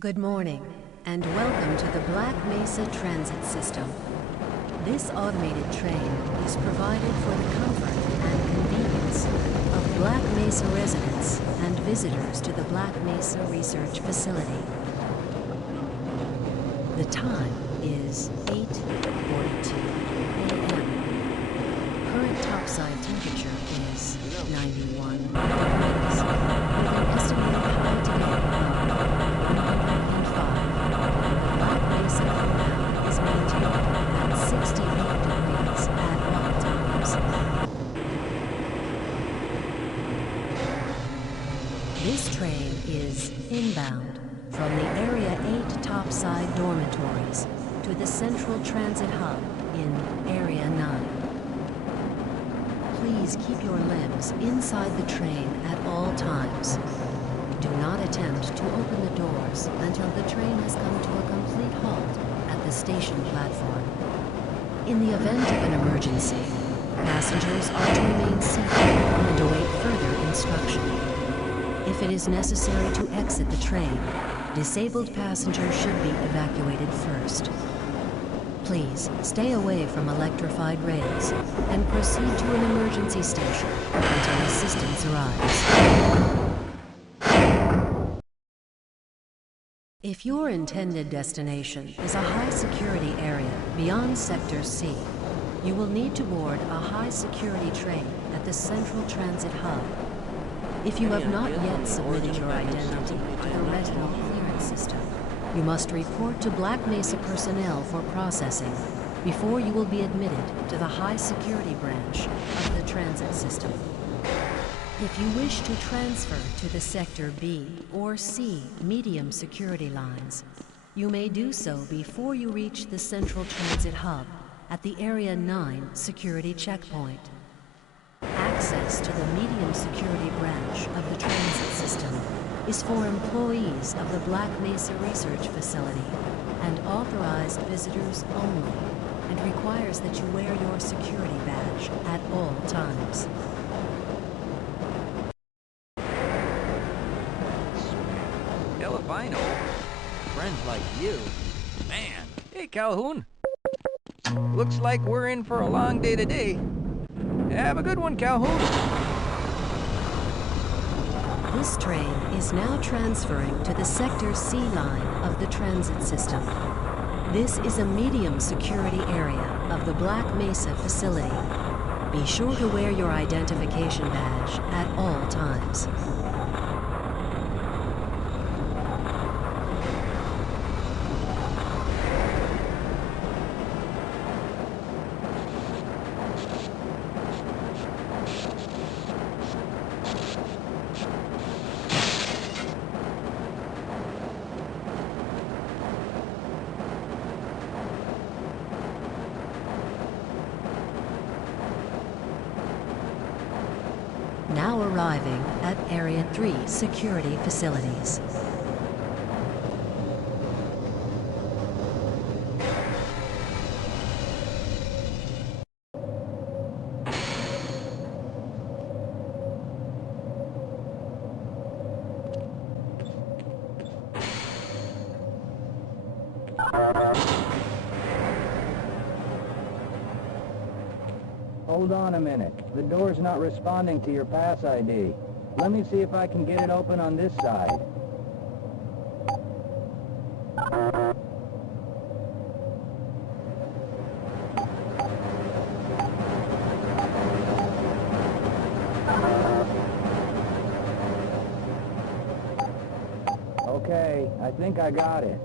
Good morning, and welcome to the Black Mesa Transit System. This automated train is provided for the comfort and convenience of Black Mesa residents and visitors to the Black Mesa Research Facility. The time is 8:42 a.m. Current topside temperature is 91 degrees, with an estimated high today of 105. The Black Mesa compound is maintained at 68 degrees at all times. This train is inbound from the Area 8 topside dormitories to the Central Transit Hub in Area 9. Please keep your limbs inside the train at all times. Do not attempt to open the doors until the train has come to a complete halt at the station platform. In the event of an emergency, passengers are to remain seated and await further instruction. If it is necessary to exit the train, disabled passengers should be evacuated first. Please stay away from electrified rails and proceed to an emergency station until assistance arrives. If your intended destination is a high-security area beyond Sector C, you will need to board a high-security train at the Central Transit Hub. If you have not yet submitted your identity to the retinal clearance system, you must report to Black Mesa personnel for processing before you will be admitted to the high-security branch of the transit system. If you wish to transfer to the Sector B or C medium security lines, you may do so before you reach the Central Transit Hub at the Area 9 security checkpoint. Access to the medium security branch of the transit system is for employees of the Black Mesa Research Facility and authorized visitors only, and requires that you wear your security badge at all times. Albino, friends like you. Man, hey Calhoun. Looks like we're in for a long day today. Have a good one, Calhoun. This train is now transferring to the Sector C line of the transit system. This is a medium security area of the Black Mesa facility. Be sure to wear your identification badge at all times. Now arriving at Area 3 security facilities. Hold on a minute. The door's not responding to your pass ID. Let me see if I can get it open on this side. Okay, I think I got it.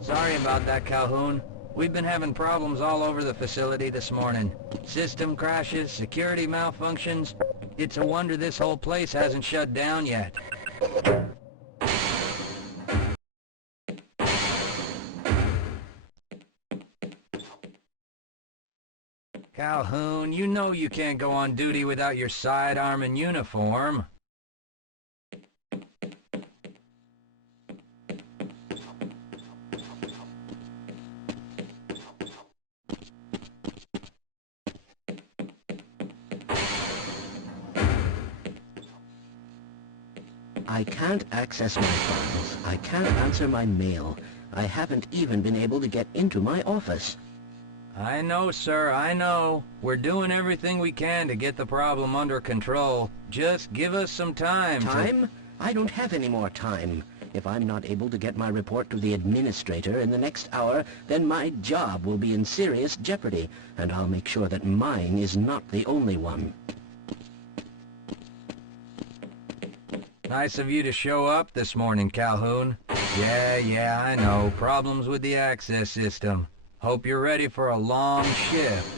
Sorry about that, Calhoun. We've been having problems all over the facility this morning. System crashes, security malfunctions. It's a wonder this whole place hasn't shut down yet. Calhoun, you know you can't go on duty without your sidearm and uniform. I can't access my files. I can't answer my mail. I haven't even been able to get into my office. I know, sir, I know. We're doing everything we can to get the problem under control. Just give us some time. Time? I don't have any more time. If I'm not able to get my report to the administrator in the next hour, then my job will be in serious jeopardy, and I'll make sure that mine is not the only one. Nice of you to show up this morning, Calhoun. Yeah, I know. Problems with the access system. Hope you're ready for a long shift.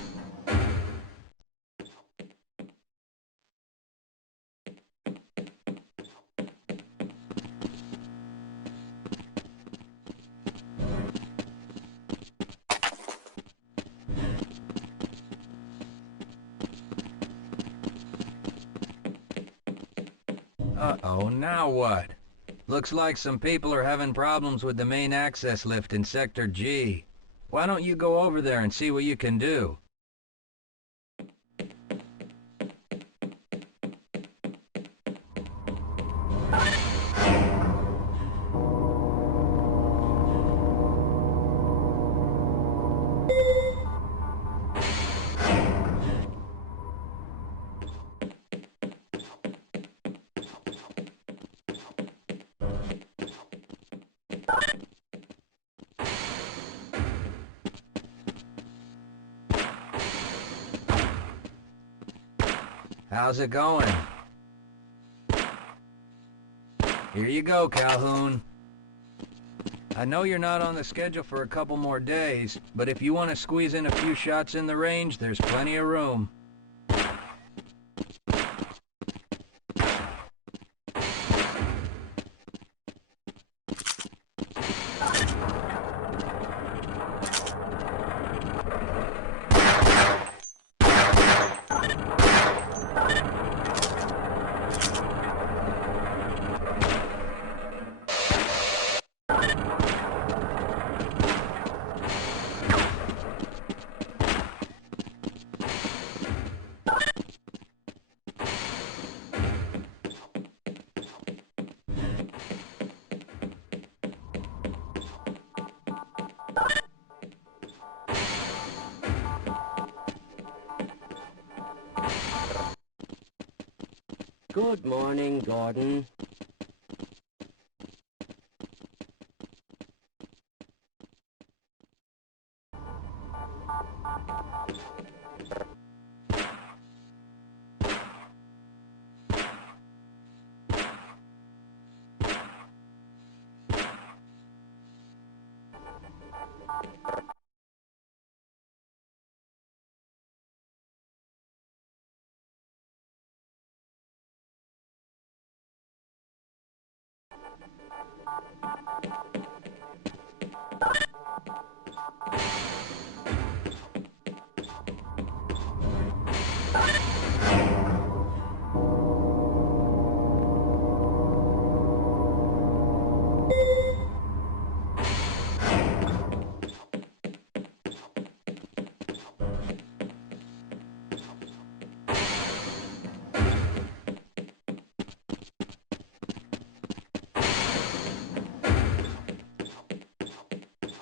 Uh-oh, now what? Looks like some people are having problems with the main access lift in Sector G. Why don't you go over there and see what you can do? How's it going? Here you go, Calhoun. I know you're not on the schedule for a couple more days, but if you want to squeeze in a few shots in the range, there's plenty of room. Good morning, Gordon.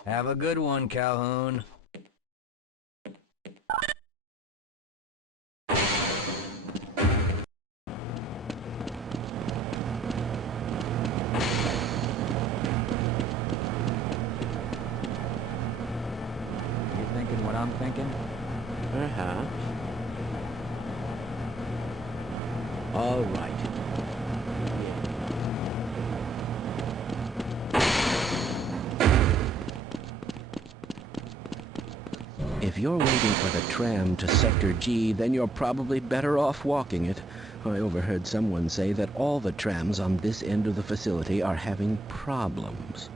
Have a good one, Calhoun. You thinking what I'm thinking? Perhaps. All right. If you're waiting for the tram to Sector G, then you're probably better off walking it. I overheard someone say that all the trams on this end of the facility are having problems.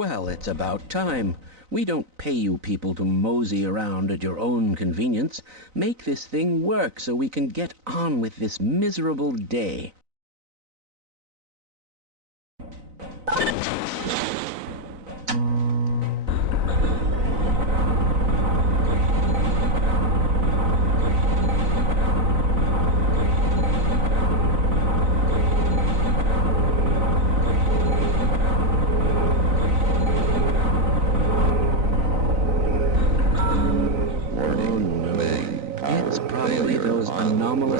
Well, it's about time. We don't pay you people to mosey around at your own convenience. Make this thing work so we can get on with this miserable day.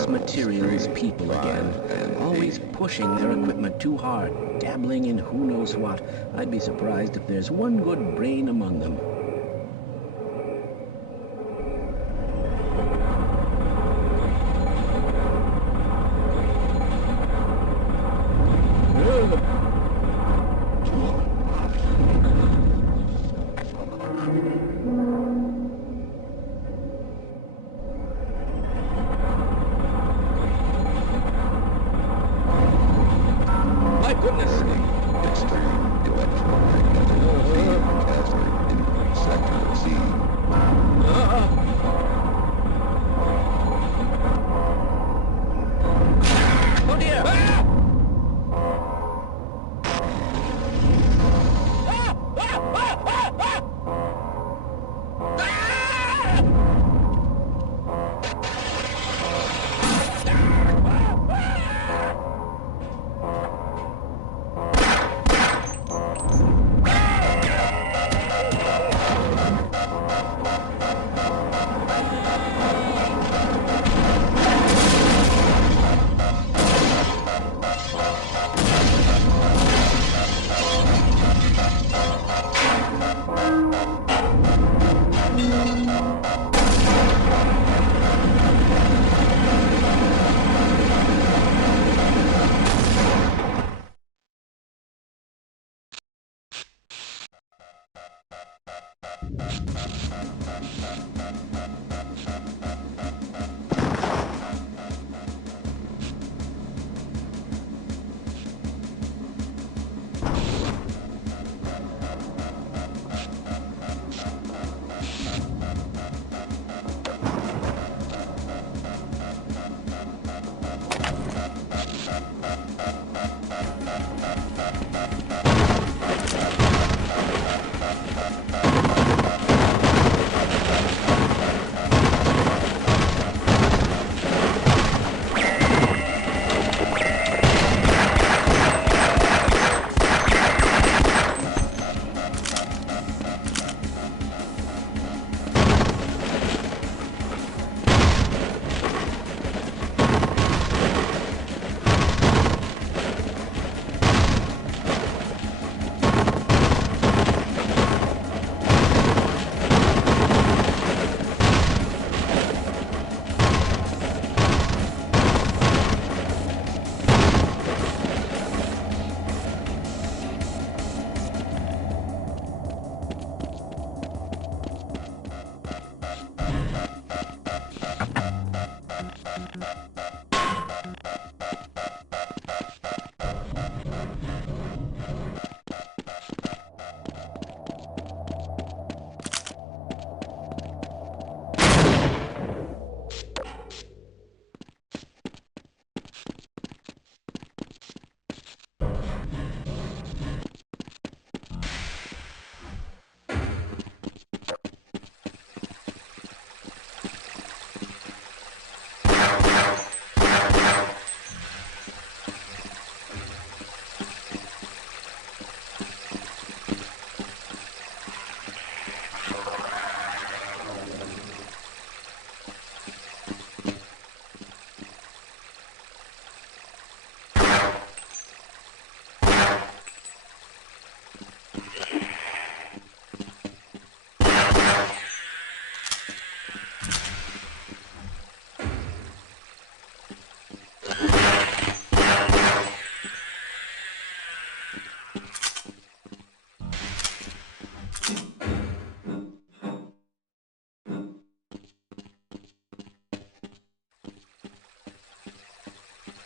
Materials people again, always pushing their equipment too hard, dabbling in who knows what. I'd be surprised if there's one good brain among them.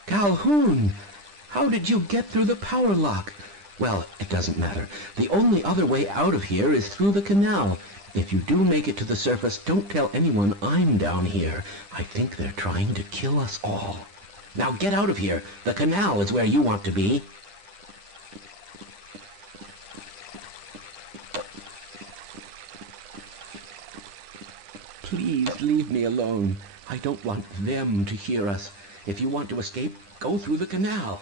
Calhoun! How did you get through the power lock? Well, it doesn't matter. The only other way out of here is through the canal. If you do make it to the surface, don't tell anyone I'm down here. I think they're trying to kill us all. Now get out of here. The canal is where you want to be. Please leave me alone. I don't want them to hear us. If you want to escape, go through the canal.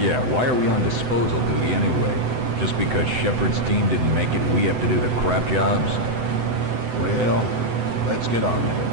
Yeah, why are we on disposal duty anyway? Just because Shepard's team didn't make it, we have to do the crap jobs? Well, let's get on with it.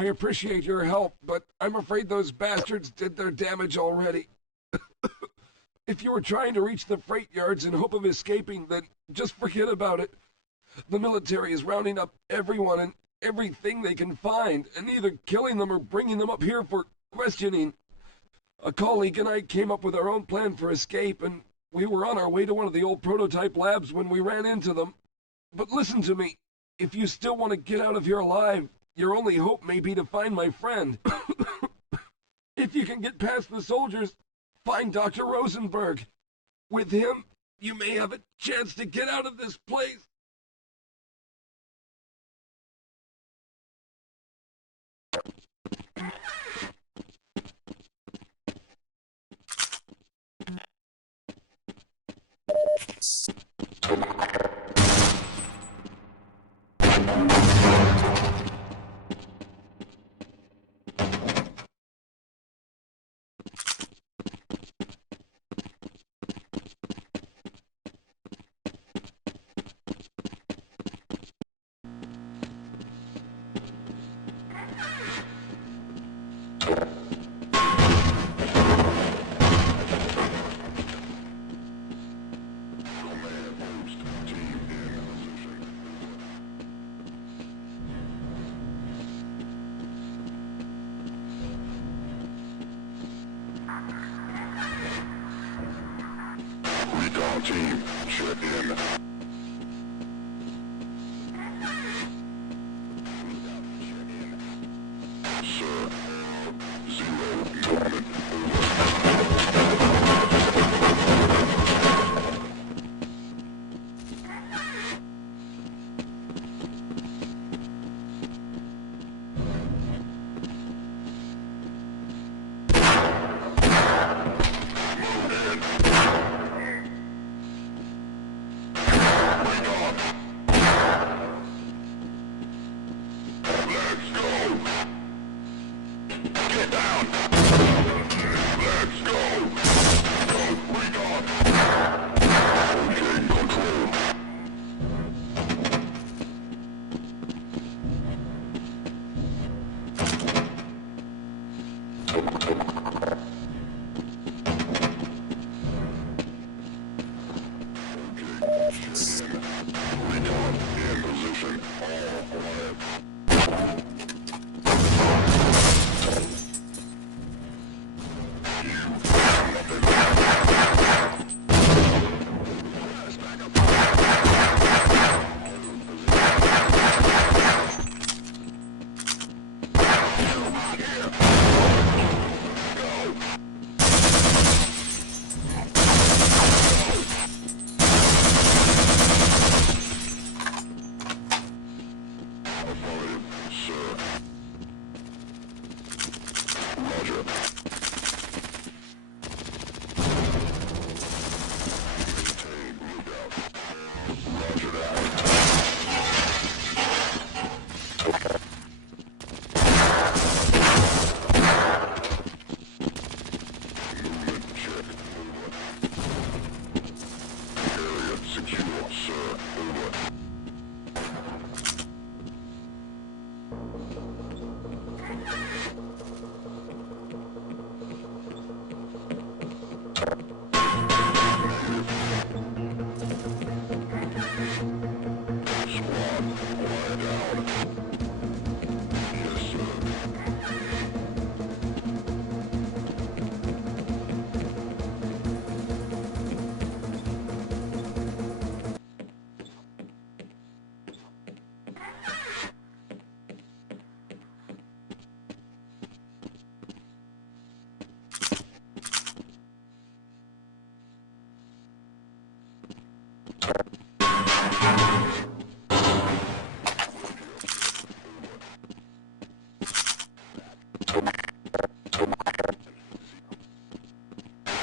I appreciate your help, but I'm afraid those bastards did their damage already. If you were trying to reach the freight yards in hope of escaping, then just forget about it. The military is rounding up everyone and everything they can find, and either killing them or bringing them up here for questioning. A colleague and I came up with our own plan for escape, and we were on our way to one of the old prototype labs when we ran into them. But listen to me. If you still want to get out of here alive, your only hope may be to find my friend. If you can get past the soldiers, find Dr. Rosenberg. With him, you may have a chance to get out of this place. Recon team, check in. Sir, 0 Norman,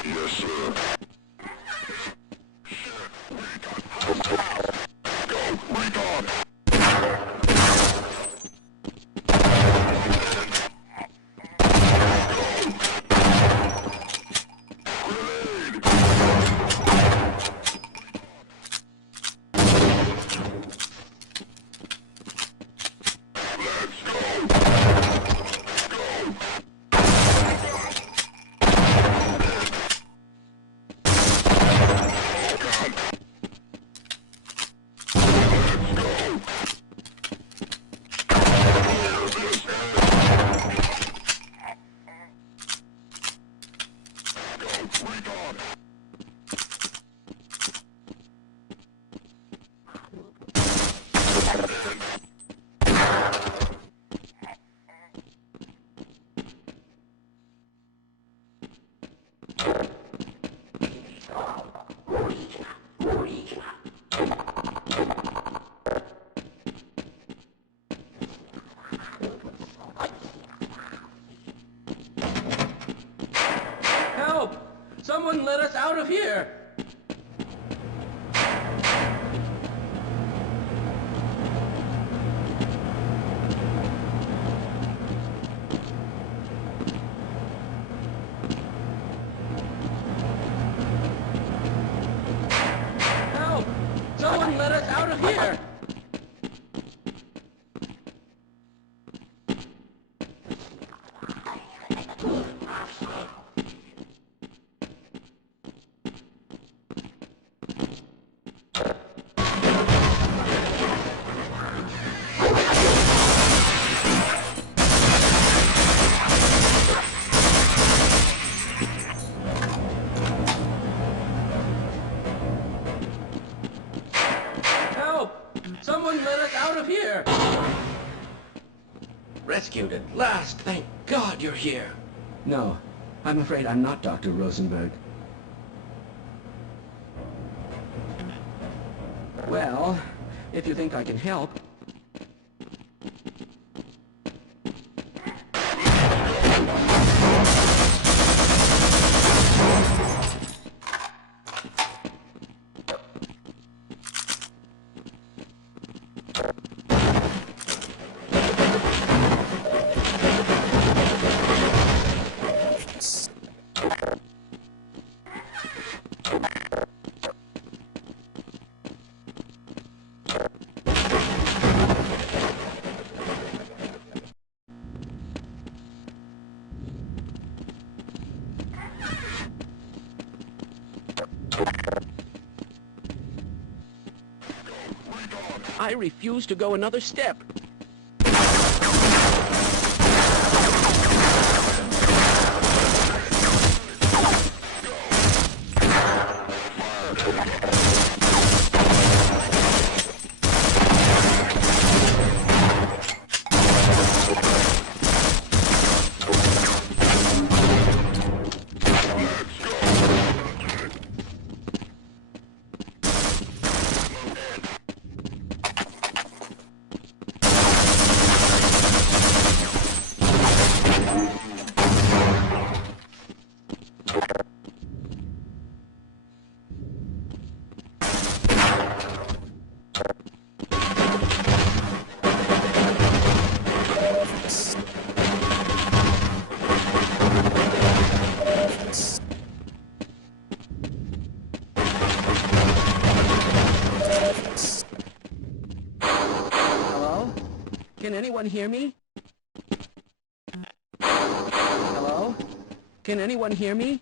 yes, sir. Go, recon! Let's go! us out of here! Help! Someone let us out of here! Someone let us out of here! Rescued at last! Thank God you're here! No, I'm afraid I'm not Dr. Rosenberg. Well, if you think I can help... I refuse to go another step. Can anyone hear me? Hello? Can anyone hear me?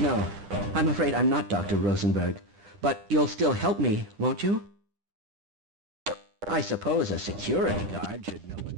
No, I'm afraid I'm not Dr. Rosenberg. But you'll still help me, won't you? I suppose a security guard should know it.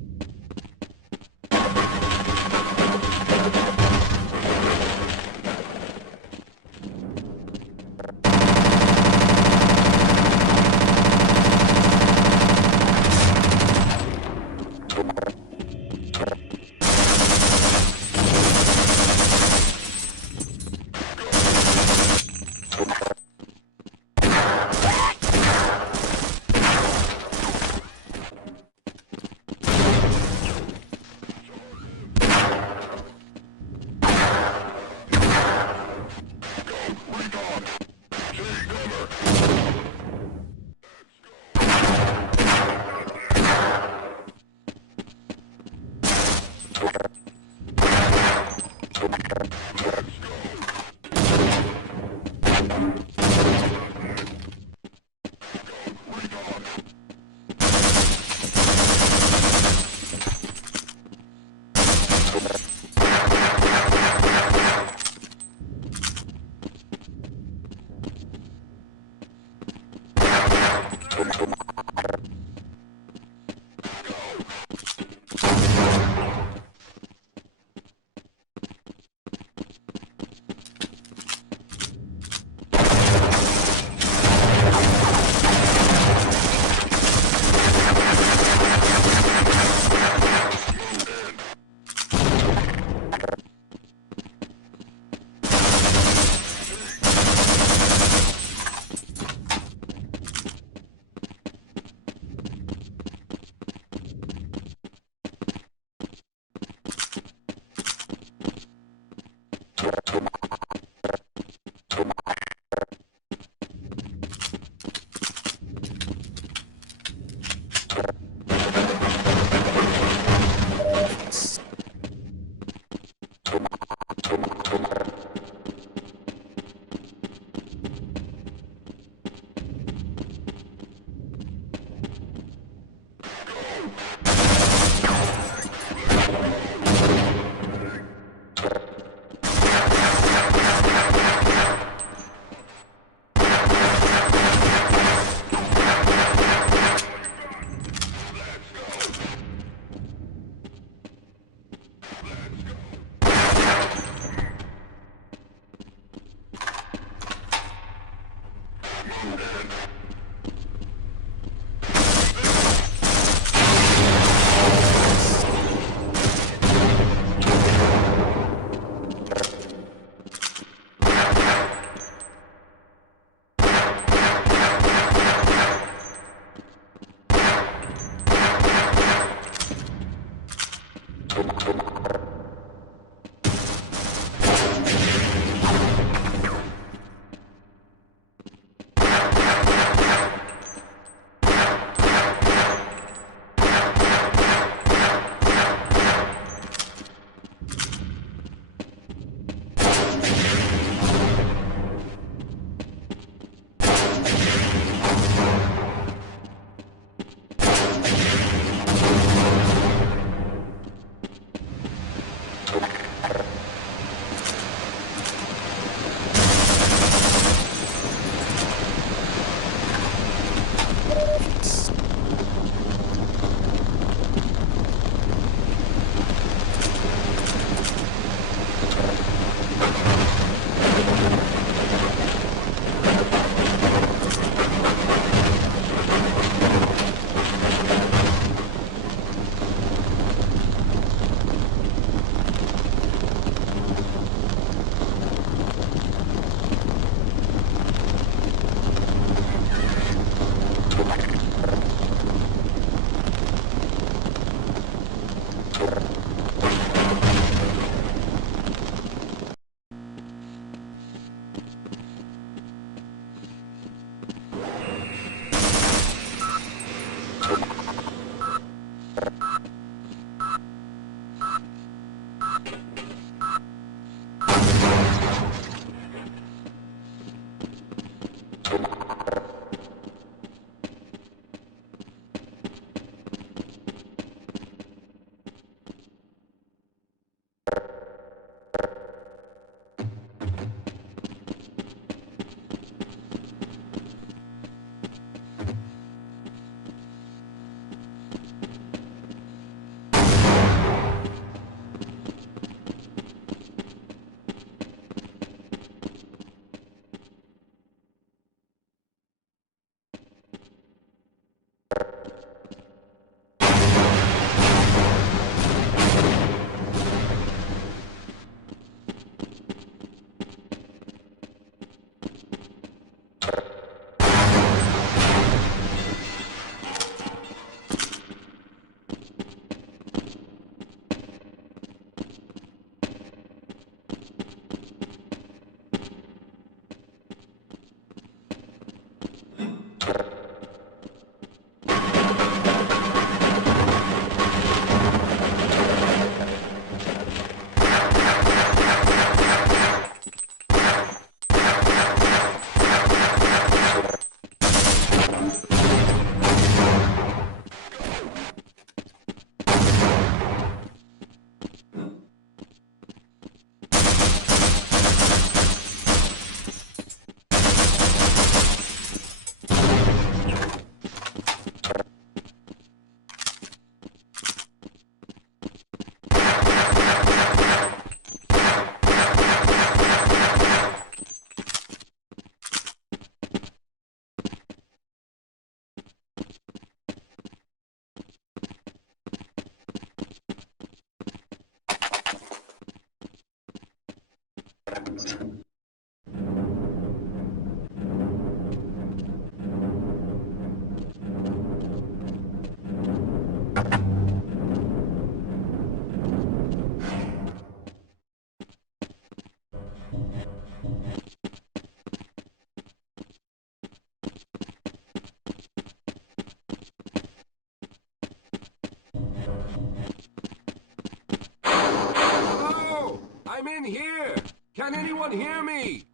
I'm in here! Can anyone hear me?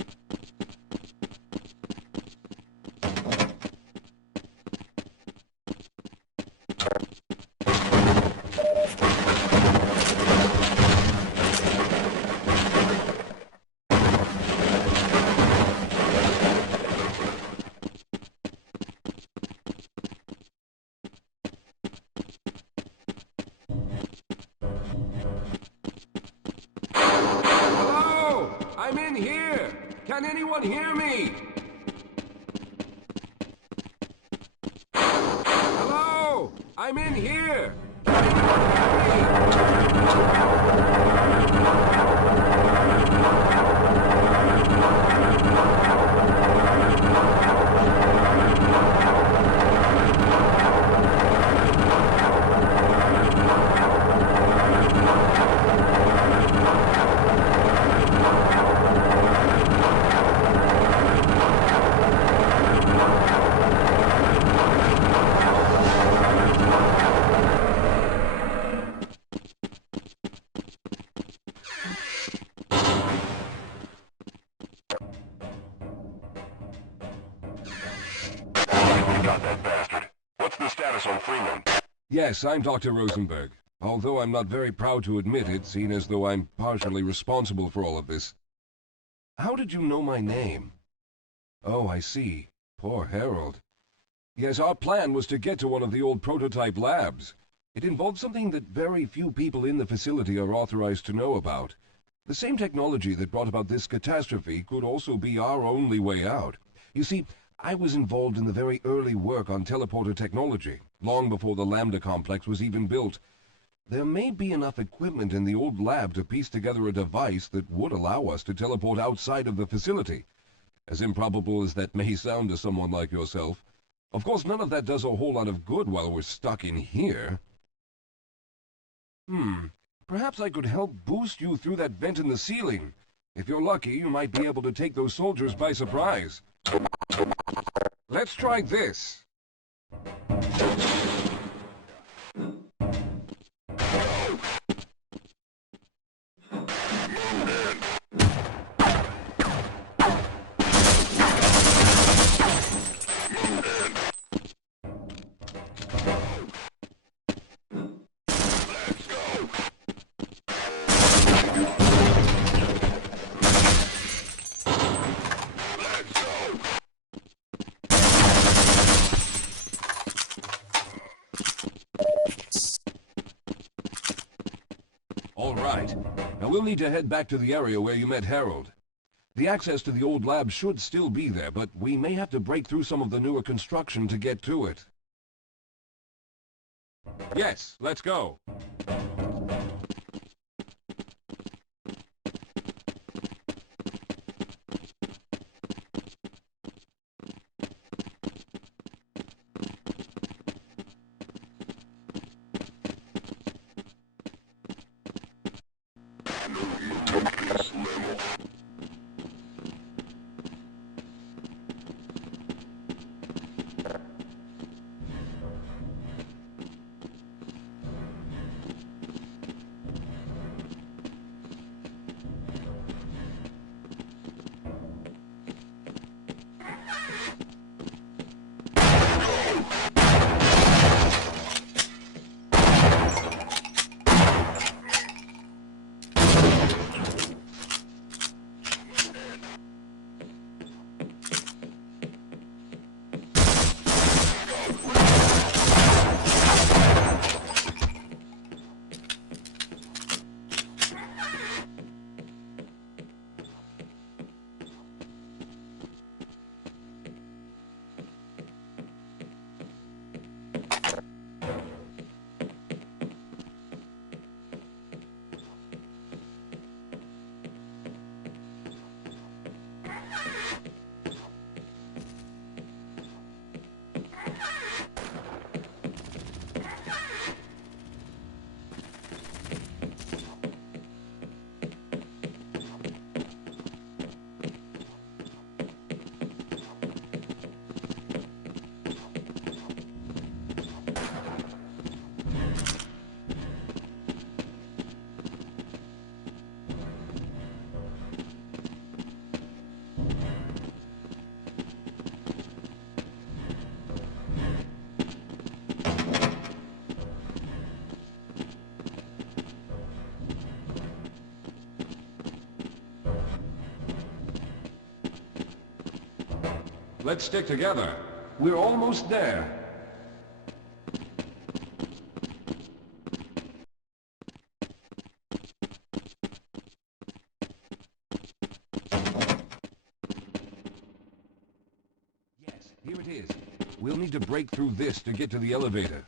Hello? I'm in here! Can anyone hear me? I'm in here! Got that bastard. What's the status on Freeman? Yes, I'm Dr. Rosenberg. Although I'm not very proud to admit it, seeing as though I'm partially responsible for all of this. How did you know my name? Oh, I see. Poor Harold. Yes, our plan was to get to one of the old prototype labs. It involved something that very few people in the facility are authorized to know about. The same technology that brought about this catastrophe could also be our only way out. You see, I was involved in the very early work on teleporter technology, long before the Lambda complex was even built. There may be enough equipment in the old lab to piece together a device that would allow us to teleport outside of the facility. As improbable as that may sound to someone like yourself. Of course, none of that does a whole lot of good while we're stuck in here. Perhaps I could help boost you through that vent in the ceiling. If you're lucky, you might be able to take those soldiers by surprise. Let's try this. All right. Now we'll need to head back to the area where you met Harold. The access to the old lab should still be there, but we may have to break through some of the newer construction to get to it. Yes, let's go. Let's stick together. We're almost there. Yes, here it is. We'll need to break through this to get to the elevator.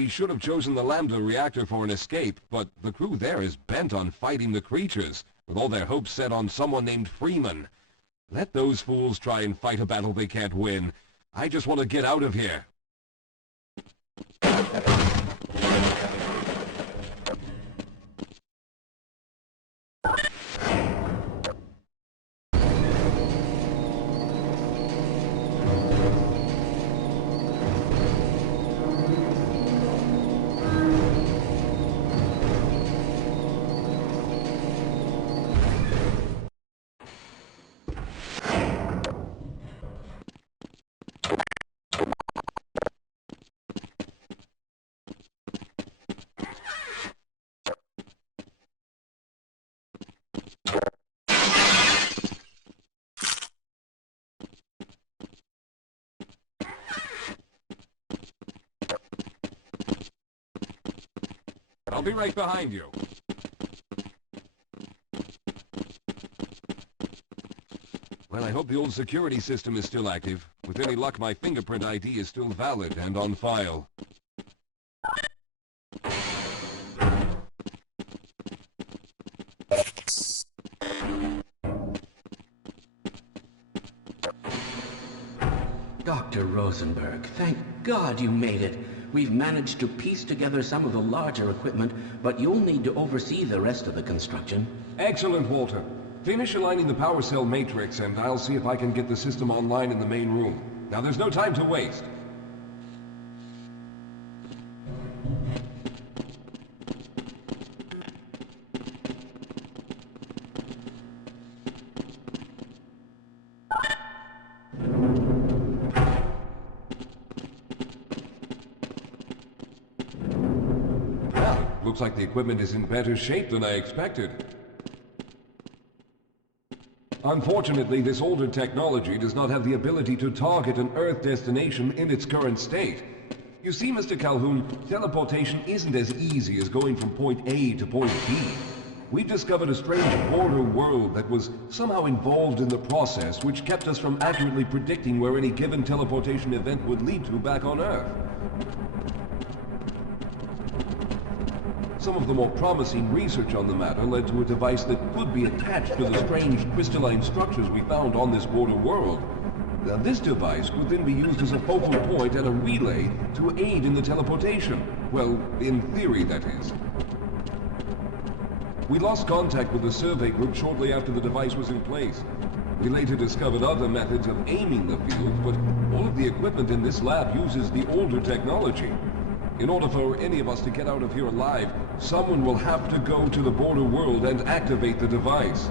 We should have chosen the Lambda reactor for an escape, but the crew there is bent on fighting the creatures, with all their hopes set on someone named Freeman. Let those fools try and fight a battle they can't win. I just want to get out of here. I'll be right behind you. Well, I hope the old security system is still active. With any luck, my fingerprint ID is still valid and on file. Dr. Rosenberg, thank God you made it. We've managed to piece together some of the larger equipment, but you'll need to oversee the rest of the construction. Excellent, Walter. Finish aligning the power cell matrix, and I'll see if I can get the system online in the main room. Now, there's no time to waste. Looks like the equipment is in better shape than I expected. Unfortunately, this older technology does not have the ability to target an Earth destination in its current state. You see, Mr. Calhoun, teleportation isn't as easy as going from point A to point B. We've discovered a strange border world that was somehow involved in the process, which kept us from accurately predicting where any given teleportation event would lead to back on Earth. Some of the more promising research on the matter led to a device that could be attached to the strange crystalline structures we found on this border world. Now, this device could then be used as a focal point and a relay to aid in the teleportation. Well, in theory, that is. We lost contact with the survey group shortly after the device was in place. We later discovered other methods of aiming the field, but all of the equipment in this lab uses the older technology. In order for any of us to get out of here alive, someone will have to go to the border world and activate the device.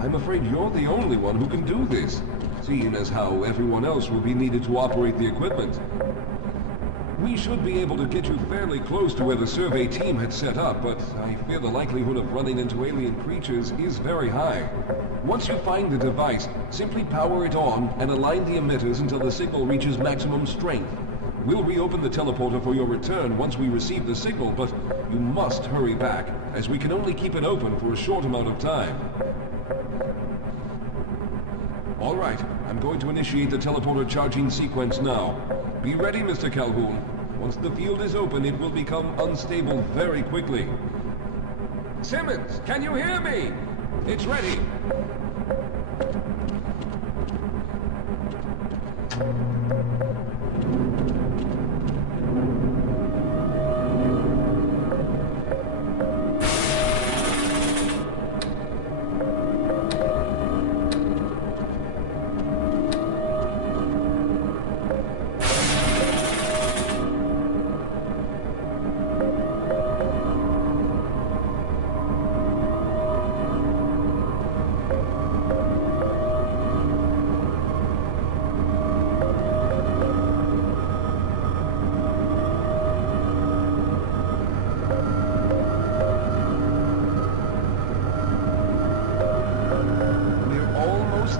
I'm afraid you're the only one who can do this, seeing as how everyone else will be needed to operate the equipment. We should be able to get you fairly close to where the survey team had set up, but I fear the likelihood of running into alien creatures is very high. Once you find the device, simply power it on and align the emitters until the signal reaches maximum strength. We'll reopen the teleporter for your return once we receive the signal, but you must hurry back, as we can only keep it open for a short amount of time. All right, I'm going to initiate the teleporter charging sequence now. Be ready, Mr. Calhoun. Once the field is open, it will become unstable very quickly. Simmons, can you hear me? It's ready.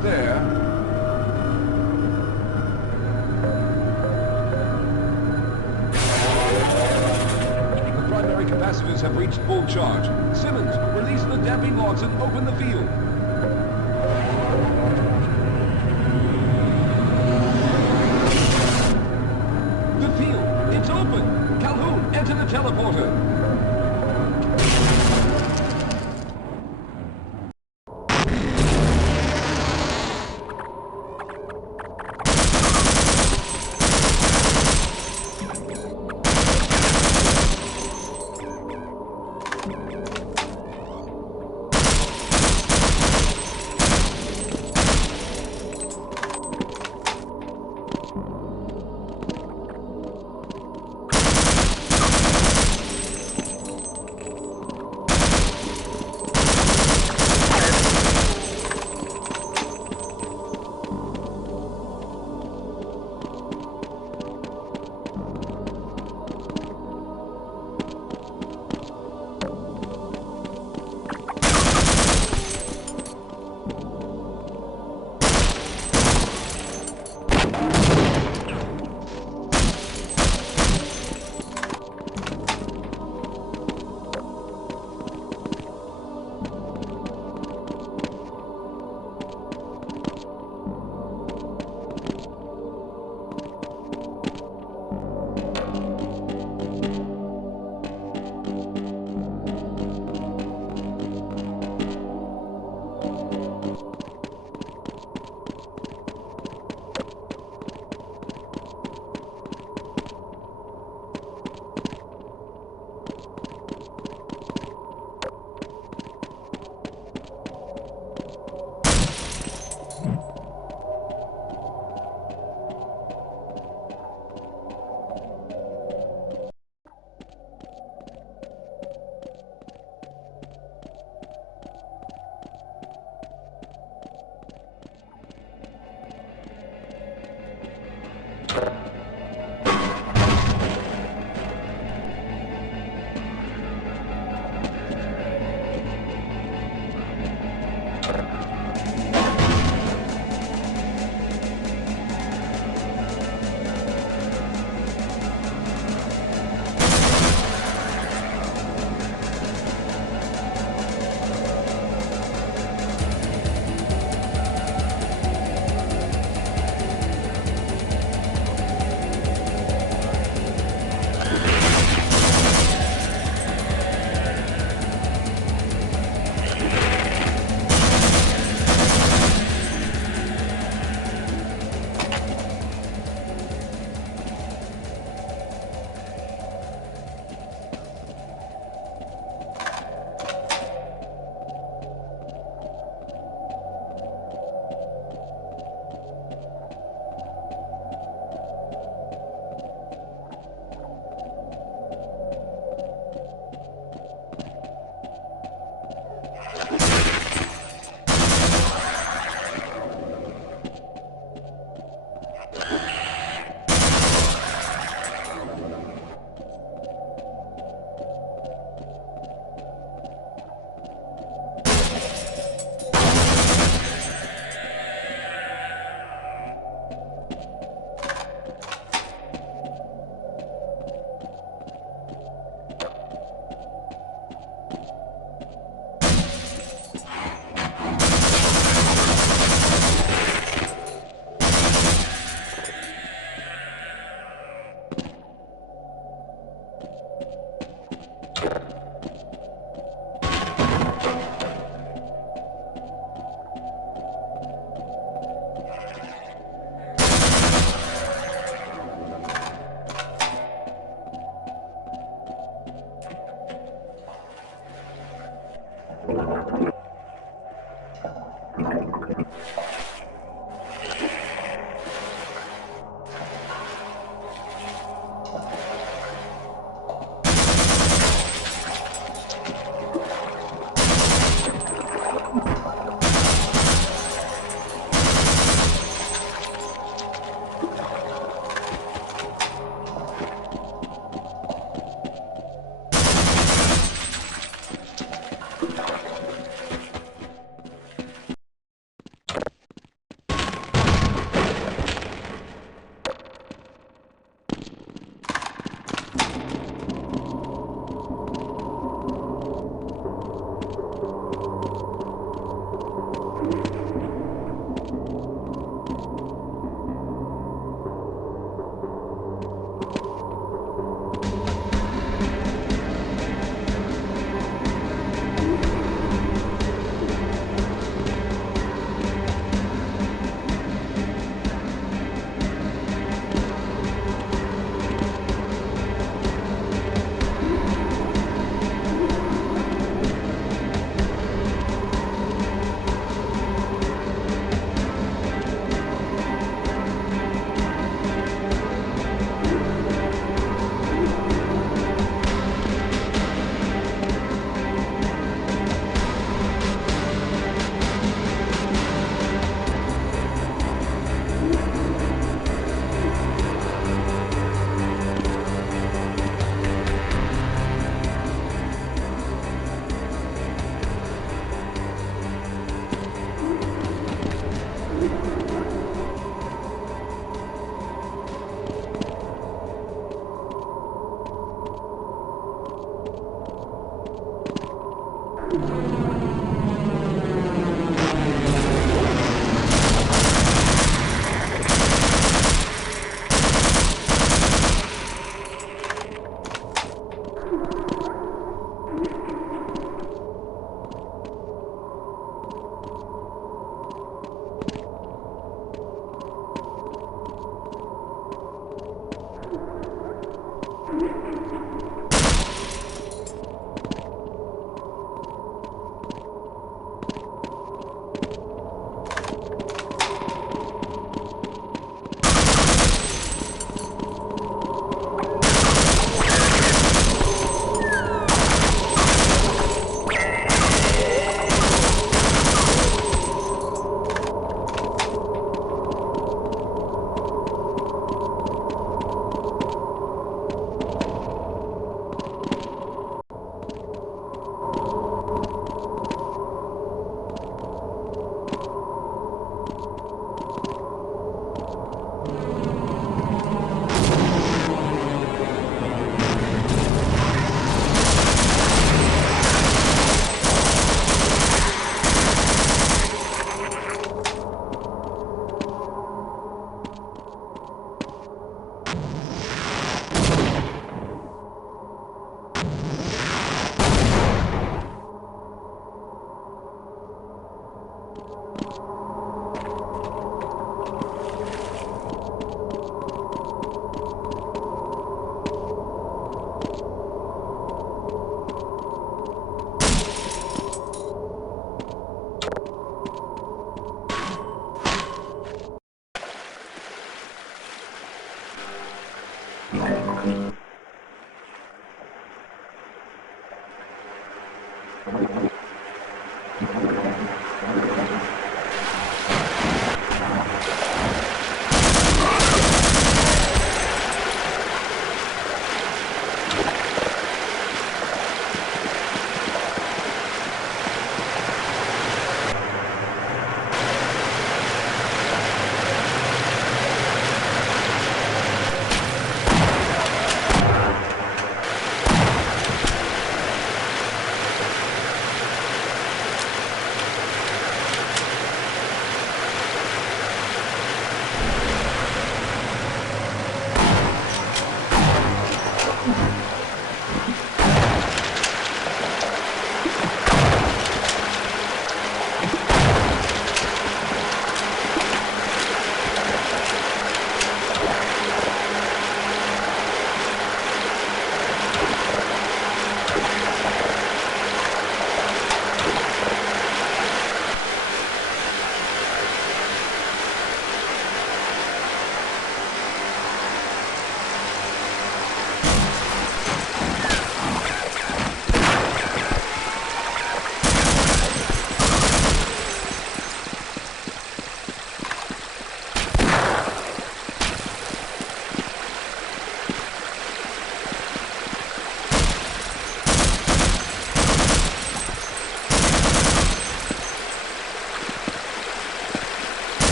There. The primary capacitors have reached full charge. Simmons, release the damping logs and open the field. The field open! Calhoun, enter the teleporter!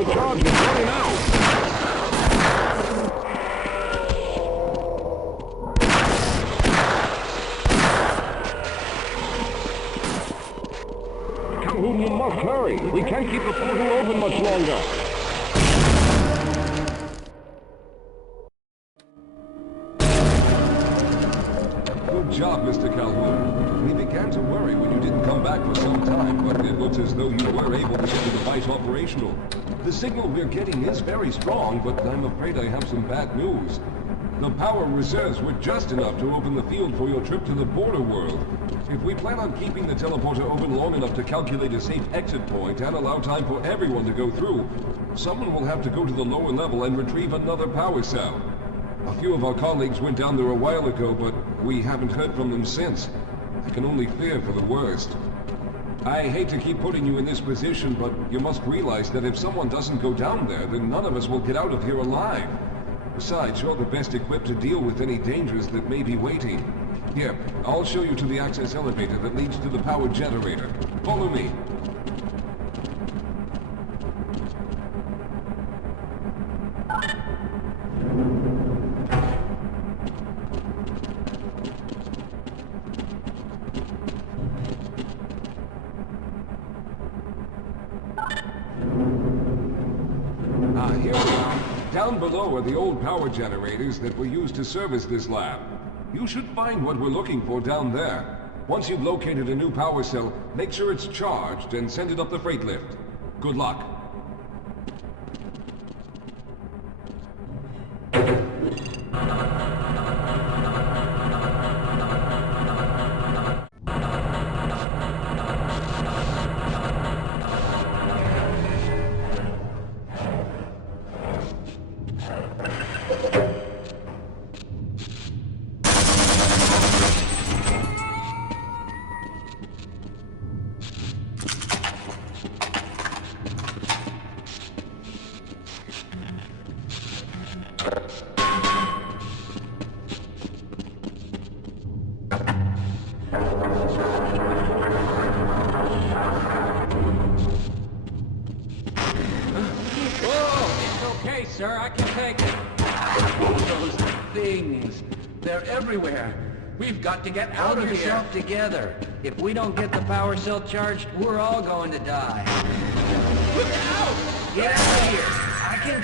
The charge is running out! Calhoun, you must hurry! We can't keep the portal open much longer! Good job, Mr. Calhoun. We began to worry when you didn't come back for some time, but it looks as though you were able to get the device operational. The signal we're getting is very strong, but I'm afraid I have some bad news. The power reserves were just enough to open the field for your trip to the border world. If we plan on keeping the teleporter open long enough to calculate a safe exit point and allow time for everyone to go through, someone will have to go to the lower level and retrieve another power cell. A few of our colleagues went down there a while ago, but we haven't heard from them since. I can only fear for the worst. I hate to keep putting you in this position, but you must realize that if someone doesn't go down there, then none of us will get out of here alive. Besides, you're the best equipped to deal with any dangers that may be waiting. Here, I'll show you to the access elevator that leads to the power generator. Follow me. Here we are. Down below are the old power generators that were used to service this lab. You should find what we're looking for down there. Once you've located a new power cell, make sure it's charged and send it up the freight lift. Good luck. Sir, I can take it. Those things. They're everywhere. We've got to get out of here. Hold yourself together. If we don't get the power cell charged, we're all going to die. Look out! Get out of here! I can...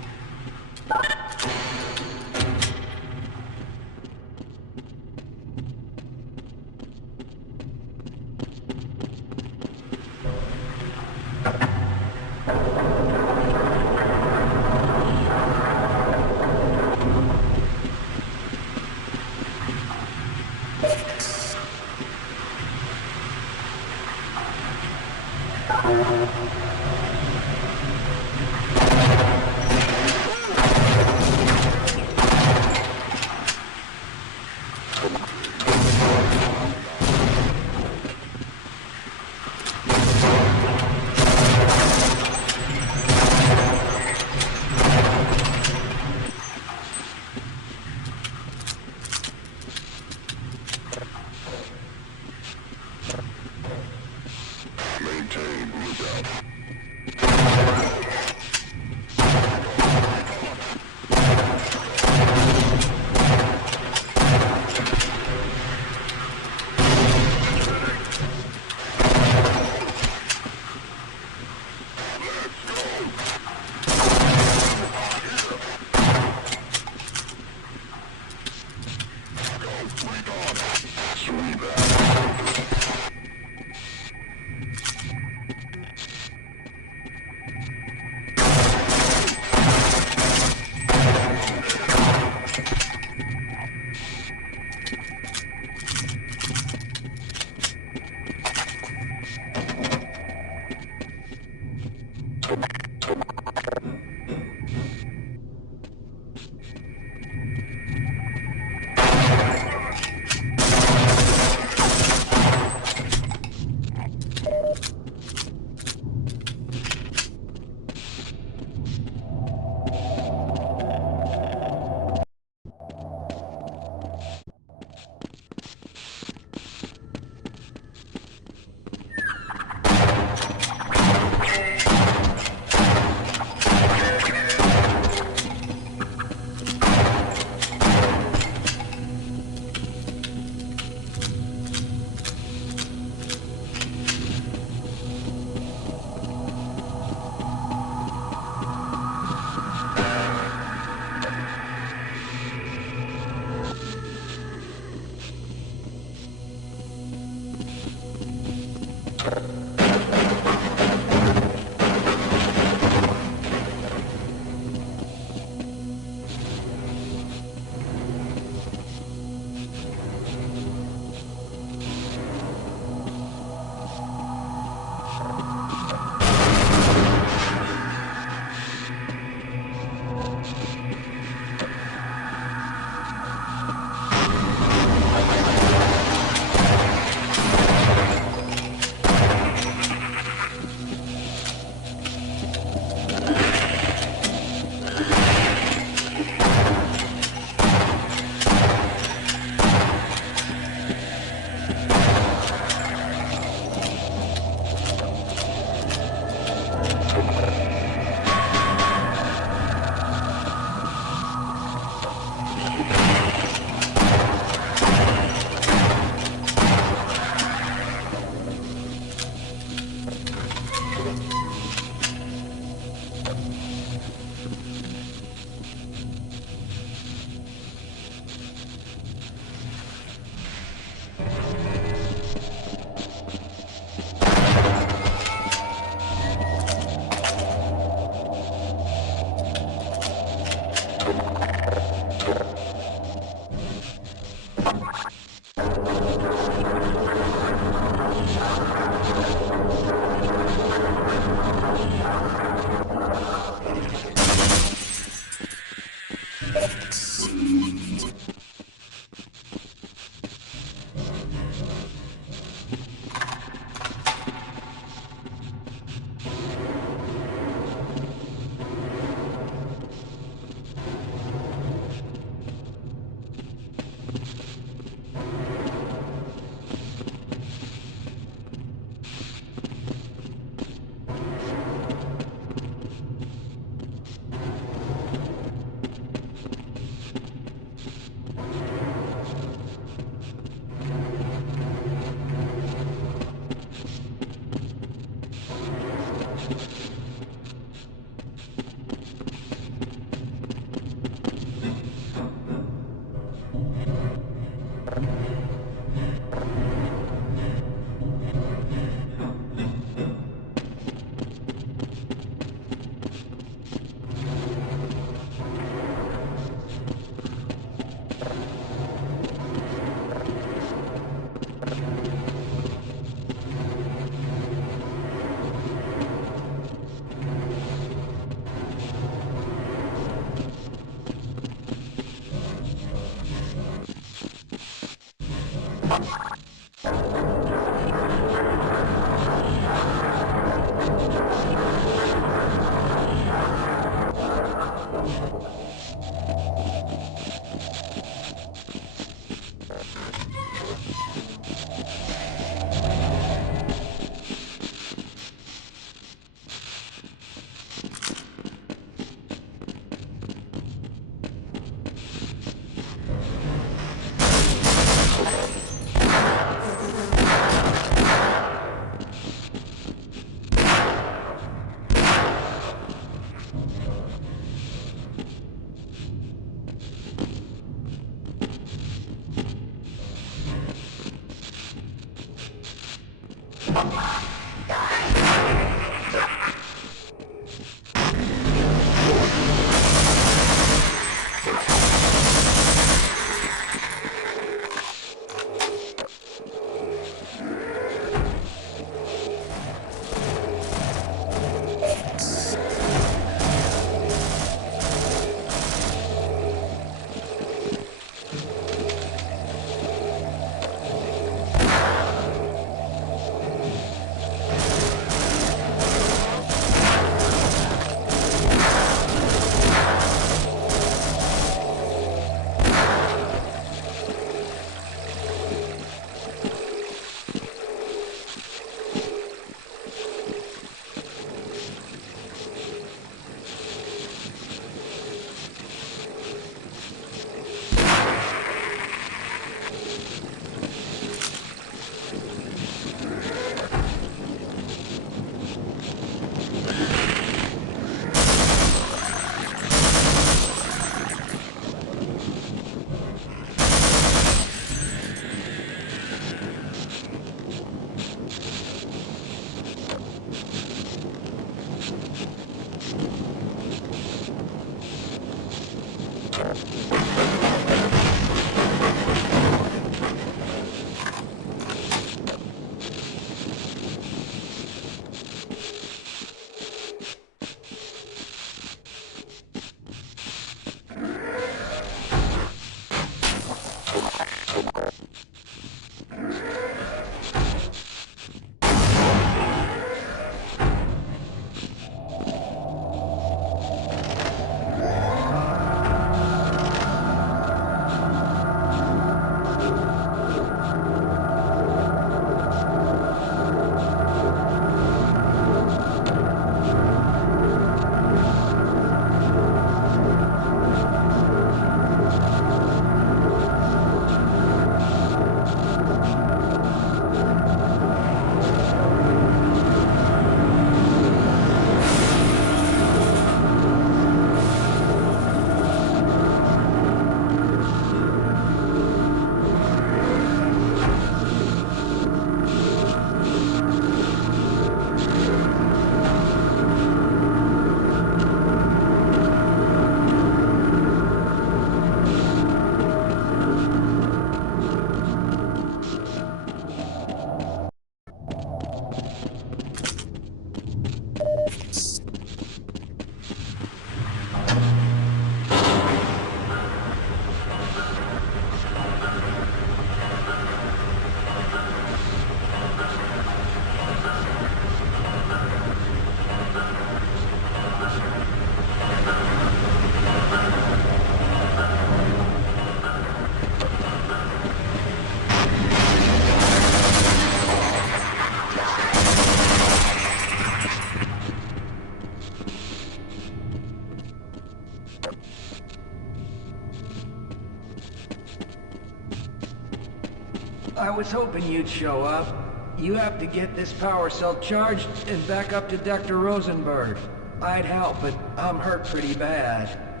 I was hoping you'd show up. You have to get this power cell charged and back up to Dr. Rosenberg. I'd help, but I'm hurt pretty bad.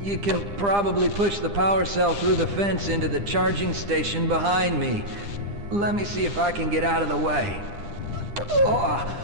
You can probably push the power cell through the fence into the charging station behind me. Let me see if I can get out of the way. Oh.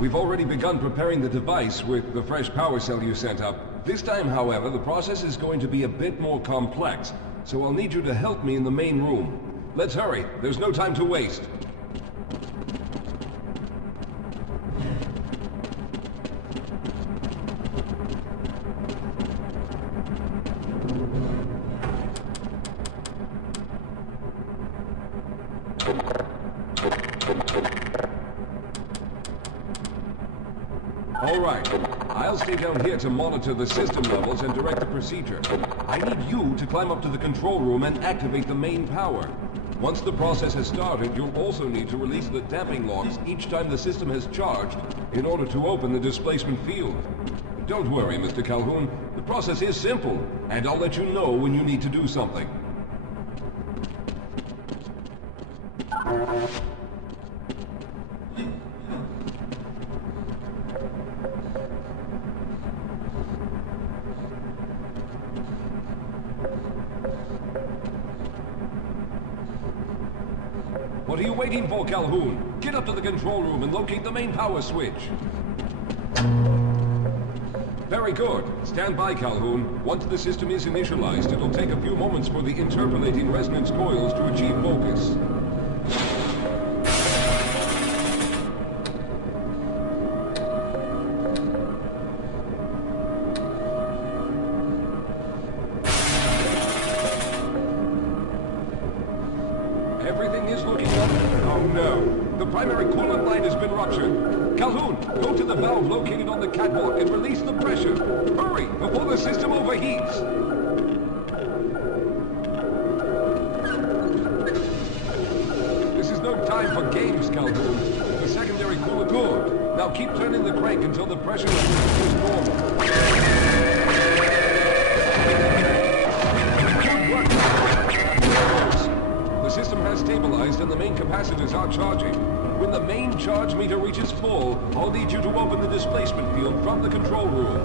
We've already begun preparing the device with the fresh power cell you sent up. This time, however, the process is going to be a bit more complex, so I'll need you to help me in the main room. Let's hurry. There's no time to waste. All right. I'll stay down here to monitor the system levels and direct the procedure. I need you to climb up to the control room and activate the main power. Once the process has started, you'll also need to release the damping locks each time the system has charged in order to open the displacement field. Don't worry, Mr. Calhoun. The process is simple, and I'll let you know when you need to do something. What are you waiting for, Calhoun? Get up to the control room and locate the main power switch. Very good. Stand by, Calhoun. Once the system is initialized, it'll take a few moments for the interpolating resonance coils to achieve focus. Everything is looking up. Oh no. The primary coolant line has been ruptured. Calhoun, go to the valve located on the catwalk and release the pressure. Hurry, before the system overheats. This is no time for games, Calhoun. The secondary coolant... Good. Now keep turning the crank until the pressure is normal. The system has stabilized and the main capacitors are charging. When the main charge meter reaches full, I'll need you to open the displacement field from the control room.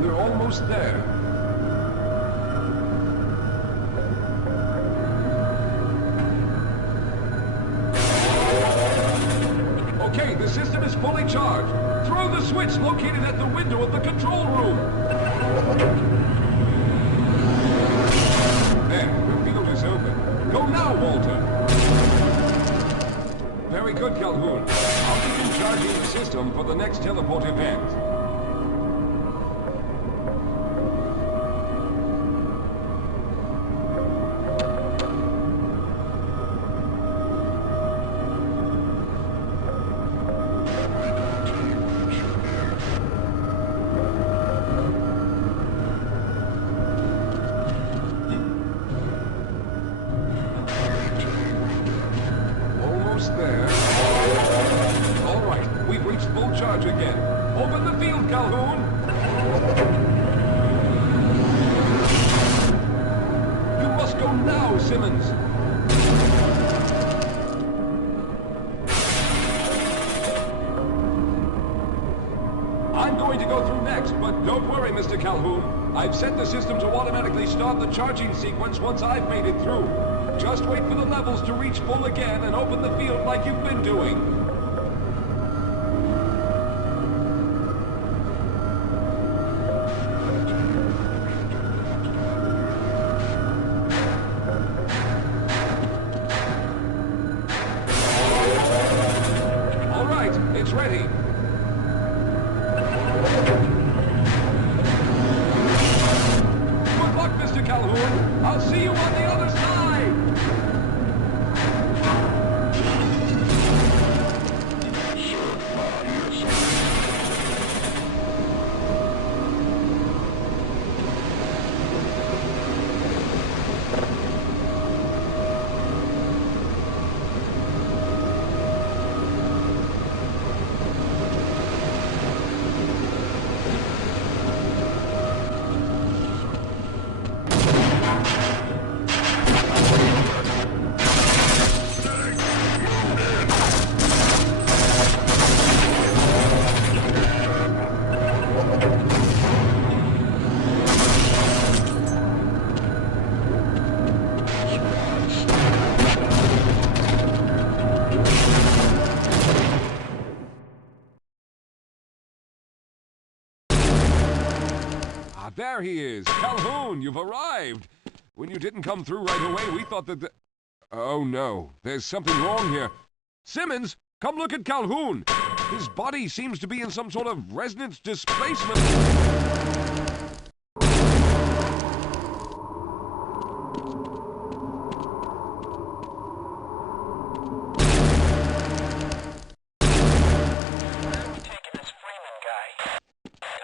We're almost there. Okay, the system is fully charged. Throw the switch located at the window of the control room. There, the field is open. Go now, Walter. Very Very good, Calhoun. I'll begin charging the system for the next teleport event. Almost there. All right, we've reached full charge again. Open the field, Calhoun! You must go now, Simmons! I'm going to go through next, but don't worry, Mr. Calhoun. I've set the system to automatically start the charging sequence once I've made it through. Just wait for the levels to reach full again and open the field like you've been doing. All right, it's ready. Good luck, Mr. Calhoun. I'll see you on the other side. There he is. Calhoun, you've arrived. When you didn't come through right away, we thought that Oh no, there's something wrong here. Simmons, come look at Calhoun. His body seems to be in some sort of resonance displacement.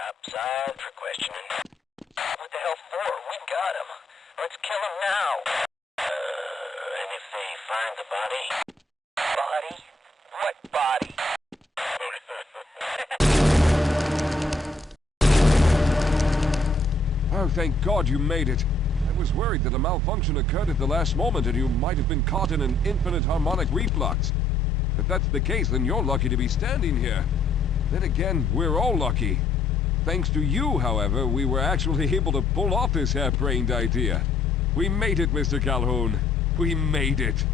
Upside for questioning. What the hell for? We got him. Let's kill him now. And if they find the body? What body? Oh, thank God you made it. I was worried that a malfunction occurred at the last moment and you might have been caught in an infinite harmonic reflux. If that's the case, then you're lucky to be standing here. Then again, we're all lucky. Thanks to you, however, we were actually able to pull off this harebrained idea. We made it, Mr. Calhoun. We made it.